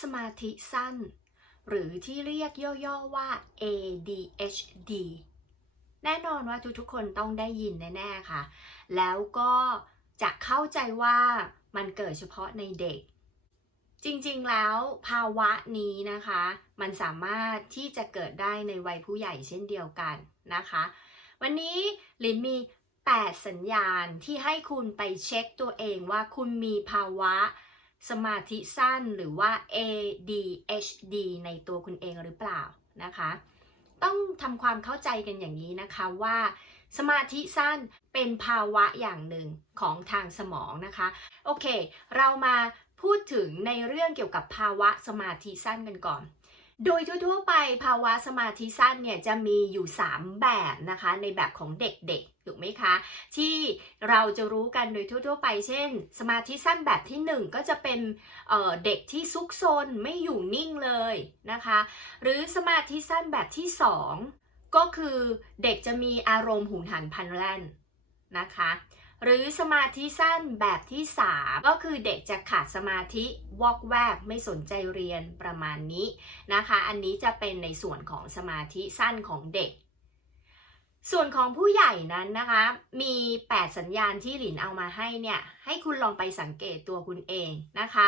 สมาธิสั้น หรือที่เรียกย่อๆว่า ADHD แน่นอนว่าทุกๆคนต้องได้ยินแน่ๆค่ะ แล้วก็จะเข้าใจว่ามันเกิดเฉพาะในเด็ก จริงๆแล้วภาวะนี้นะคะ มันสามารถที่จะเกิดได้ในวัยผู้ใหญ่เช่นเดียวกันนะคะ วันนี้ลินมี 8 สัญญาณที่ให้คุณไปเช็คตัวเองว่าคุณมีภาวะ สมาธิสั้นหรือว่า ADHD ในตัวคุณเองหรือเปล่านะคะ ต้องทำความเข้าใจกันอย่างนี้นะคะว่าสมาธิสั้นเป็นภาวะอย่างหนึ่งของทางสมองนะคะ โอเค เรามาพูดถึงในเรื่องเกี่ยวกับภาวะสมาธิสั้นกันก่อน โดยทั่วๆไปภาวะสมาธิสั้นเนี่ยจะมีอยู่ 3 แบบนะคะ ในแบบของเด็กๆถูกไหมคะ ที่เราจะรู้กันโดยทั่วๆไป เช่น สมาธิสั้นแบบที่ 1 ก็จะเป็นเเด็กที่ซุกซนไม่อยู่นิ่งเลยนะคะ หรือสมาธิสั้นแบบที่ 2 ก็คือเด็กจะมีอารมณ์หุนหันพันแล่นนะคะ หรือสมาธิสั้นแบบที่ 3 ก็คือเด็กจะขาดสมาธิวอกแวกไม่สนใจเรียนประมาณนี้นะคะ อันนี้จะเป็นในส่วนของสมาธิสั้นของเด็ก ส่วนของผู้ใหญ่นั้นนะคะ มี 8 สัญญาณที่หลินเอามาให้เนี่ย ให้คุณลองไปสังเกตตัวคุณเองนะคะ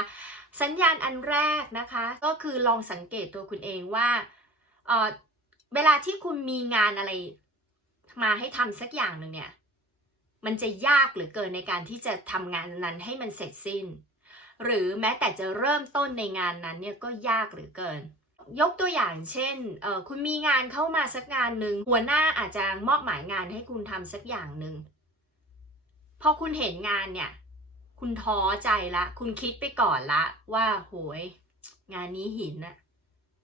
สัญญาณอันแรกนะคะ ก็คือลองสังเกตตัวคุณเองว่าเออเวลาที่คุณมีงานอะไรมาให้ทำสักอย่างหนึ่งเนี่ย มันจะยากเหลือเกินในการที่จะทำงานนั้นให้มันเสร็จสิ้น หรือแม้แต่จะเริ่มต้นในงานนั้นเนี่ยก็ยากเหลือเกิน ยกตัวอย่างเช่นคุณมีงานเข้ามาสักงานหนึ่งหัวหน้าอาจจะมอบหมายงานให้คุณทำสักอย่างหนึ่งพอคุณเห็นงานเนี่ย คุณท้อใจละ คุณคิดไปก่อนละ ว่าโหย งานนี้หินน่ะ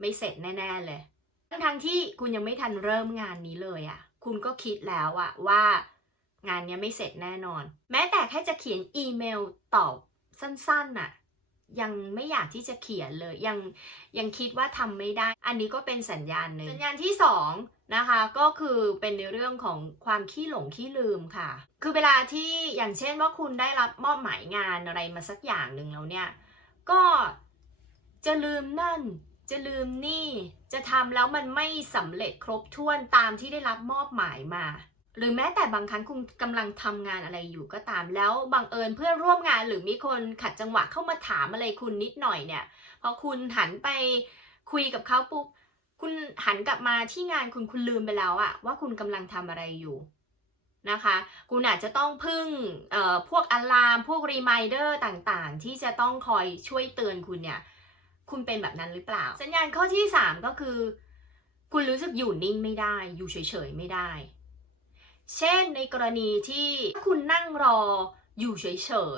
ไม่เสร็จแน่ ๆเลย ทั้งทงๆที่คุณยังไม่ทันเริ่มงานนี้เลยอะ่ะคุณก็คิดแล้วอะว่า งานนี้ไม่เสร็จแน่นอน แม้แต่แค่จะเขียนอีเมลตอบสั้นๆน่ะยังไม่อยากที่จะเขียนเลยยังยังคิดว่าทำไม่ได้ อันนี้ก็เป็นสัญญาณหนึ่งสัญญาณที่สองนะคะก็คือเป็นในเรื่องของความขี้หลงขี้ลืมค่ะ คือเวลาที่อย่างเช่นว่าคุณได้รับมอบหมายงานอะไรมาสักอย่างหนึ่งแล้วเนี่ย ก็จะลืมนั่น จะลืมนี่ จะทำแล้วมันไม่สำเร็จครบถ้วนตามที่ได้รับมอบหมายมา หรือแม้แต่บางครั้งคุณกำลังทำงานอะไรอยู่ก็ตาม แล้วบังเอิญเพื่อนร่วมงานหรือมีคนขัดจังหวะเข้ามาถามอะไรคุณนิดหน่อยเนี่ยพอคุณหันไปคุยกับเขาปุ๊บคุณหันกลับมาที่งานคุณคุณลืมไปแล้วอะว่าคุณกำลังทำอะไรอยู่นะคะ คุณอาจจะต้องพึ่งพวกอะลามพวกรีมายเดอร์ต่างๆ ที่จะต้องคอยช่วยเตือนคุณเนี่ย คุณเป็นแบบนั้นหรือเปล่า สัญญาณข้อที่ 3 ก็คือ คุณรู้สึกอยู่นิ่งไม่ได้ อยู่เฉยๆไม่ได้ เช่นในกรณีที่คุณนั่งรออยู่เฉ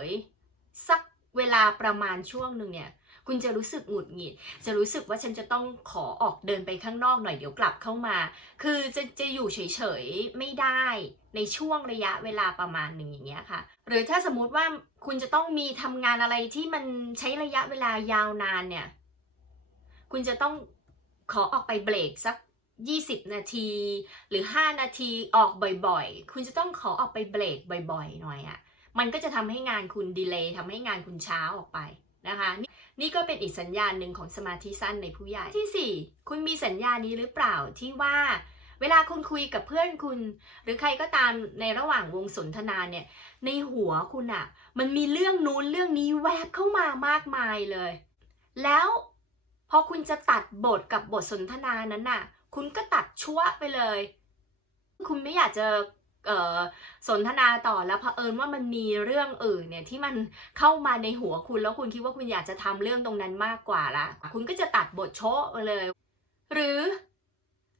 ยๆ สักเวลาประมาณช่วงหนึ่งเนี่ย คุณจะรู้สึกหงุดหงิด จะรู้สึกว่าฉันจะต้องขอออกเดินไปข้างนอกหน่อยเดี๋ยวกลับเข้ามา คือจะจะอยู่เฉยๆ ไม่ได้ในช่วงระยะเวลาประมาณหนึ่งอย่างเงี้ยค่ะ หรือถ้าสมมุติว่าคุณจะต้องมีทำงานอะไรที่มันใช้ระยะเวลายาวนานเนี่ย คุณจะต้องขอออกไปเบรกสัก 20 นาที หรือ 5 นาทีออกบ่อยๆ คุณจะต้องขอออกไปเบรกบ่อยๆ หน่อยอะ่ะ มันก็จะทำให้งานคุณดีเลย์ทำให้งานคุณช้าออกไปนะคะนนี่ก็เป็นอีกสัญญาณหนึ่งของสมาธิสั้นในผู้ใหญ่ที่ 4 คุณมีสัญญาณนี้หรือเปล่าที่ว่า เวลาคุณคุยกับเพื่อนคุณ หรือใครก็ตามในระหว่างวงสนทนาเนี่ย ในหัวคุณอะมันมีเรื่องนู้นเรื่องนี้แวบเข้ามามากมายเลย แล้วพอคุณจะตัดบทกับบทสนทนานั้นน่ะ คุณก็ตัดชั่วไปเลย คุณไม่อยากจะสนทนาต่อแล้วเผอิญว่ามันมีเรื่องอื่นเนี่ยที่มันเข้ามาในหัวคุณแล้วคุณคิดว่าคุณอยากจะทำเรื่องตรงนั้นมากกว่าละคุณก็จะตัดบทโชะไปเลย หรือ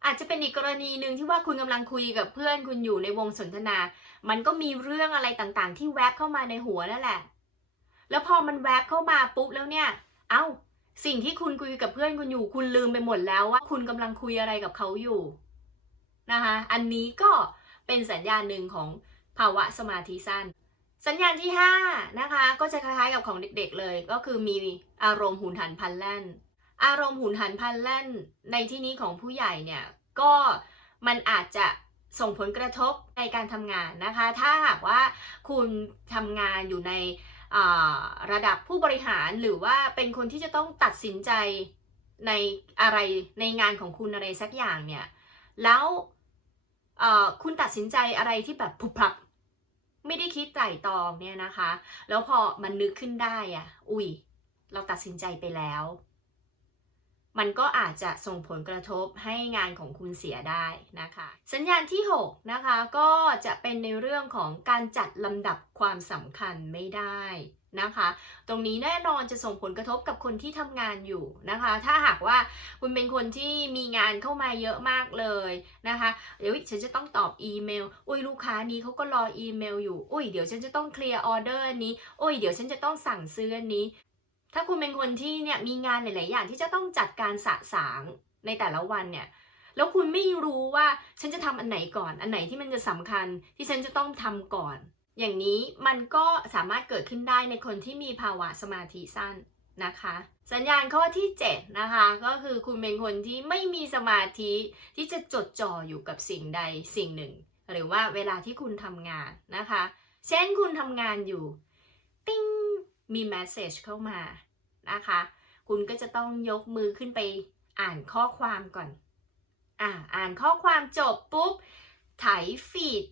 อาจจะเป็นอีกกรณีหนึ่งที่ว่าคุณกำลังคุยกับเพื่อนคุณอยู่ในวงสนทนา มันก็มีเรื่องอะไรต่างๆ ที่แวบเข้ามาในหัวนั่นแหละ แล้วพอมันแวบเข้ามาปุ๊บแล้วเนี่ย เอ้า สิ่งที่คุณคุยกับเพื่อนคุณอยู่ คุณลืมไปหมดแล้วว่าคุณกำลังคุยอะไรกับเขาอยู่นะคะอันนี้ก็เป็นสัญญาณหนึ่งของภาวะสมาธิสั้น สัญญาณที่5นะคะก็จะคล้ายๆกับของเด็กๆเลย ก็คือมีอารมณ์หุนหันพันแล่น อารมณ์หุนหันพันแล่น ในที่นี้ของผู้ใหญ่เนี่ยก็มันอาจจะส่งผลกระทบในการทำงานนะคะ ถ้าหากว่าคุณทำงานอยู่ใน ระดับผู้บริหารหรือว่าเป็นคนที่จะต้องตัดสินใจในอะไรในงานของคุณอะไรสักอย่างเนี่ยแล้วคุณตัดสินใจอะไรที่แบบผุบพับไม่ได้คิดไตร่ตรองเนี่ยนะคะ แล้วพอมันนึกขึ้นได้อะ อุ้ย เราตัดสินใจไปแล้ว มันก็อาจจะส่งผลกระทบให้งานของคุณเสียได้นะคะ สัญญาณที่ 6 นะคะก็จะเป็นในเรื่องของการจัดลำดับความสำคัญไม่ได้นะคะ ตรงนี้แน่นอนจะส่งผลกระทบกับคนที่ทำงานอยู่นะคะ ถ้าหากว่าคุณเป็นคนที่มีงานเข้ามาเยอะมากเลยนะคะเดี๋ยวฉันจะต้องตอบอีเมล อุ้ยลูกค้านี้เขาก็รออีเมลอยู่ อุ้ยเดี๋ยวฉันจะต้องเคลียร์ออเดอร์นี้ อุ้ยเดี๋ยวฉันจะต้องสั่งซื้ออันนี้ ถ้าคุณเป็นคนที่เนี่ยมีงานหลาย ๆ อย่างที่จะต้องจัดการสะสางในแต่ละวันเนี่ย แล้วคุณไม่รู้ว่าฉันจะทำอันไหนก่อน อันไหนที่มันจะสำคัญที่ฉันจะต้องทำก่อน อย่างนี้มันก็สามารถเกิดขึ้นได้ในคนที่มีภาวะสมาธิสั้นนะคะ สัญญาณข้อที่ 7 นะคะ ก็คือคุณเป็นคนที่ไม่มีสมาธิที่จะจดจ่ออยู่กับสิ่งใดสิ่งหนึ่ง หรือว่าเวลาที่คุณทำงานนะคะ เช่นคุณทำงานอยู่ ติ้งมีแมสเซจเข้ามา นะคะ คุณก็จะต้องยกมือขึ้นไปอ่านข้อความก่อน อ่าอ่านข้อความจบปุ๊บไถฟีด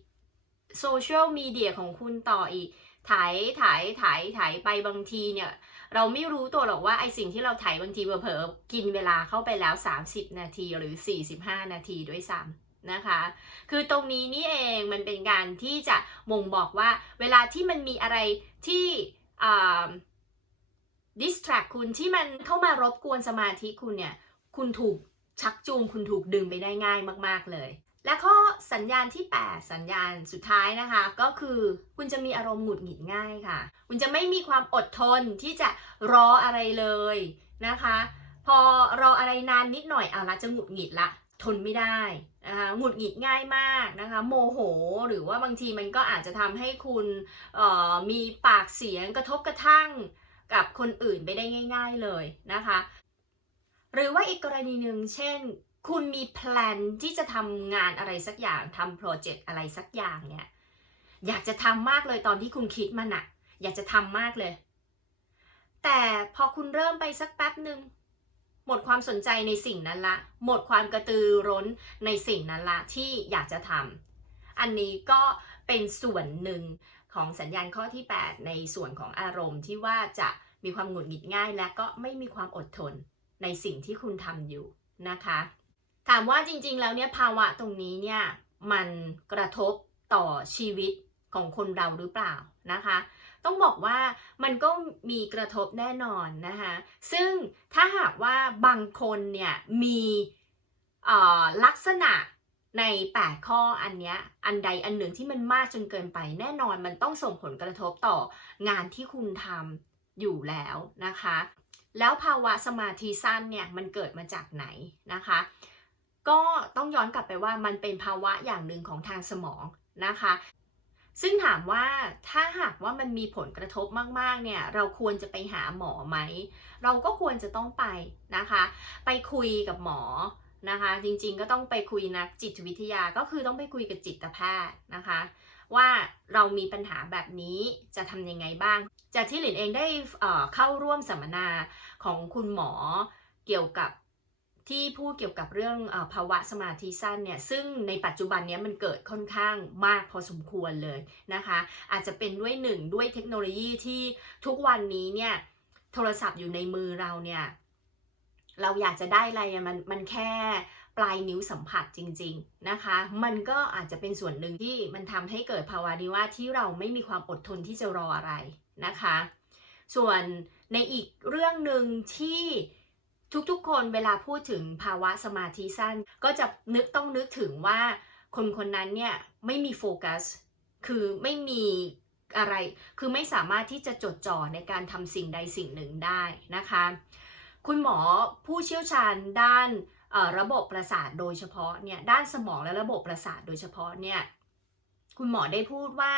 โซเชียลมีเดียของคุณต่ออีกไถไถไถไถไปบางทีเนี่ย เราไม่รู้ตัวหรอกว่าไอสิ่งที่เราไถบางทีเผลอๆกินเวลาเข้าไปแล้ว 30 นาทีหรือ 45 นาทีด้วยซ้ำนะคะ คือตรงนี้นี่เองมันเป็นการที่จะบ่งบอกว่าเวลาที่มันมีอะไรที่ ดิสแทรกคุณที่มันเข้ามารบกวนสมาธิคุณเนี่ย คุณถูกชักจูง คุณถูกดึงไปได้ง่ายมาก ๆ เลย และข้อสัญญาณที่ 8 สัญญาณสุดท้ายนะคะ ก็คือคุณจะมีอารมณ์หงุดหงิดง่ายค่ะ คุณจะไม่มีความอดทนที่จะรออะไรเลยนะคะ พอรออะไรนานนิดหน่อยเอาละจะหงุดหงิดละทนไม่ได้นะคะหงุดหงิดง่ายมากนะคะ โมโหหรือว่าบางทีมันก็อาจจะทำให้คุณมีปากเสียงกระทบกระทั่ง กับคนอื่นไปได้ง่าย ๆเลยนะคะ หรือว่าอีกกรณีหนึ่งเช่น คุณมีแพลนที่จะทำงานอะไรสักอย่างทำโปรเจกต์อะไรสักอย่างเนี่ยอยากจะทำมากเลยตอนที่คุณคิดมันอะอยากจะทำมากเลย แต่พอคุณเริ่มไปสักแป๊บหนึ่งหมดความสนใจในสิ่งนั้นละ หมดความกระตือร้นในสิ่งนั้นละที่อยากจะทำอันนี้ก็เป็นส่วนหนึ่งของสัญญาณข้อที่ 8 ในส่วนของอารมณ์ที่ว่าจะ มีความหงุดหงิดง่ายและก็ไม่มีความอดทนในสิ่งที่คุณทำอยู่นะคะ ถามว่าจริงๆแล้วเนี่ยภาวะตรงนี้เนี่ยมันกระทบต่อชีวิตของคนเราหรือเปล่านะคะ ต้องบอกว่ามันก็มีกระทบแน่นอนนะคะ ซึ่งถ้าหากว่าบางคนเนี่ยมีลักษณะใน 8 ข้ออันเนี้ยอันใดอันหนึ่งที่มันมากจนเกินไป แน่นอนมันต้องส่งผลกระทบต่องานที่คุณทำ อยู่แล้วนะคะ แล้วภาวะสมาธิสั้นเนี่ยมันเกิดมาจากไหนนะคะ ก็ต้องย้อนกลับไปว่ามันเป็นภาวะอย่างหนึ่งของทางสมองนะคะ ซึ่งถามว่าถ้าหากว่ามันมีผลกระทบมากๆเนี่ยเราควรจะไปหาหมอไหม เราก็ควรจะต้องไปนะคะ ไปคุยกับหมอนะคะ จริงๆก็ต้องไปคุยนักจิตวิทยาก็คือต้องไปคุยกับจิตแพทย์นะคะ ว่าเรามีปัญหาแบบนี้จะทำยังไงบ้าง จากที่หลินเองได้เข้าร่วมสัมมนาของคุณหมอเกี่ยวกับที่พูดเกี่ยวกับเรื่องอภาวะสมาธิสั้นเนี่ยซึ่งในปัจจุบันนี้มันเกิดค่อนข้างมากพอสมควรเลยนะคะ อาจจะเป็นด้วยหนึ่งด้วยเทคโนโลยีที่ทุกวันนี้เนี่ยโทรศัพท์อยู่ในมือเราเนี่ยเราอยากจะได้อะไรมันมันแค่ ปลายนิ้วสัมผัสจริง ๆนะคะ มันก็อาจจะเป็นส่วนหนึ่งที่มันทำให้เกิดภาวะนี้ว่าที่เราไม่มีความอดทนที่จะรออะไรนะคะ ส่วนในอีกเรื่องหนึ่งที่ทุกๆ คนเวลาพูดถึงภาวะสมาธิสั้น ก็จะนึกต้องนึกถึงว่าคนคนนั้นเนี่ยไม่มีโฟกัส คือไม่มีอะไร คือไม่สามารถที่จะจดจ่อในการทำสิ่งใดสิ่งหนึ่งได้นะคะ คุณหมอผู้เชี่ยวชาญด้าน ระบบประสาทโดยเฉพาะเนี่ยด้านสมองและระบบประสาทโดยเฉพาะเนี่ยคุณหมอได้พูดว่า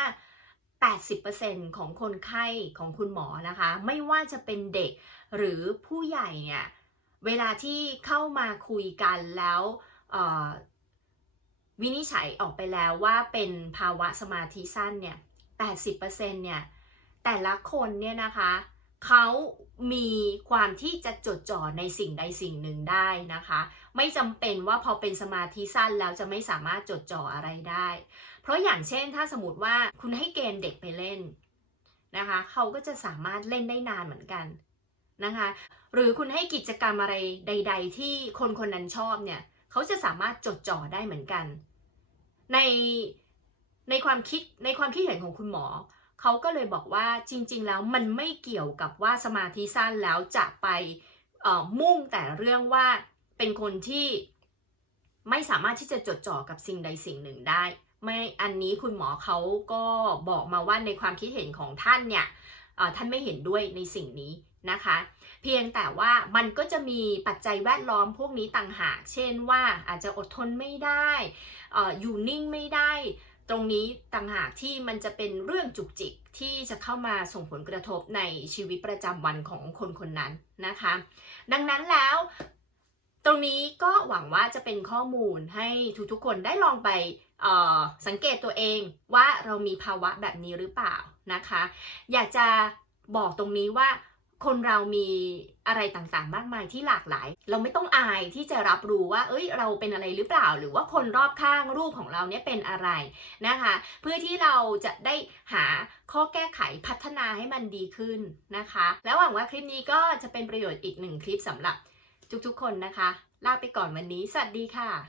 80%ของคนไข้ของคุณหมอนะคะ ไม่ว่าจะเป็นเด็กหรือผู้ใหญ่เนี่ยเวลาที่เข้ามาคุยกันแล้ววินิจฉัยออกไปแล้วว่าเป็นภาวะสมาธิสั้นเนี่ย 80%เนี่ย แต่ละคนเนี่ยนะคะ เขามีความที่จะจดจ่อในสิ่งใดสิ่งหนึ่งได้นะคะ ไม่จำเป็นว่าพอเป็นสมาธิสั้นแล้วจะไม่สามารถจดจ่ออะไรได้ เพราะอย่างเช่นถ้าสมมติว่าคุณให้เกณฑ์เด็กไปเล่นนะคะเขาก็จะสามารถเล่นได้นานเหมือนกันนะคะหรือคุณให้กิจกรรมอะไรใด ๆ ที่คนคนนั้นชอบเนี่ยเขาจะสามารถจดจ่อได้เหมือนกัน ในในความคิดในความคิดเห็นของคุณหมอเขาก็เลยบอกว่าจริง ๆ แล้วมันไม่เกี่ยวกับว่าสมาธิสั้นแล้วจะไปมุ่งแต่เรื่องว่า เป็นคนที่ไม่สามารถที่จะจดจ่อกับสิ่งใดสิ่งหนึ่งได้ ไม่อันนี้คุณหมอเขาก็บอกมาว่าในความคิดเห็นของท่านเนี่ยท่านไม่เห็นด้วยในสิ่งนี้นะคะ เพียงแต่ว่ามันก็จะมีปัจจัยแวดล้อมพวกนี้ต่างหาก เช่นว่าอาจจะอดทนไม่ได้เอออยู่นิ่งไม่ได้ ตรงนี้ต่างหากที่มันจะเป็นเรื่องจุกจิกที่จะเข้ามาส่งผลกระทบในชีวิตประจำวันของคนคนนั้นนะคะ ดังนั้นแล้ว ตรงนี้ก็หวังว่าจะเป็นข้อมูลให้ทุกๆคนได้ลองไปสังเกตตัวเองว่าเรามีภาวะแบบนี้หรือเปล่านะคะ อยากจะบอกตรงนี้ว่าคนเรามีอะไรต่างๆ มากมายที่หลากหลาย เราไม่ต้องอายที่จะรับรู้ว่า เอ้ย เราเป็นอะไรหรือเปล่า หรือว่าคนรอบข้างรูปของเราเนี่ยเป็นอะไรนะคะ เพื่อที่เราจะได้หาข้อแก้ไขพัฒนาให้มันดีขึ้นนะคะ แล้วหวังว่าคลิปนี้ก็จะเป็นประโยชน์อีกหนึ่งคลิปสำหรับ ทุกๆคนนะคะ ลาไปก่อนวันนี้ สวัสดีค่ะ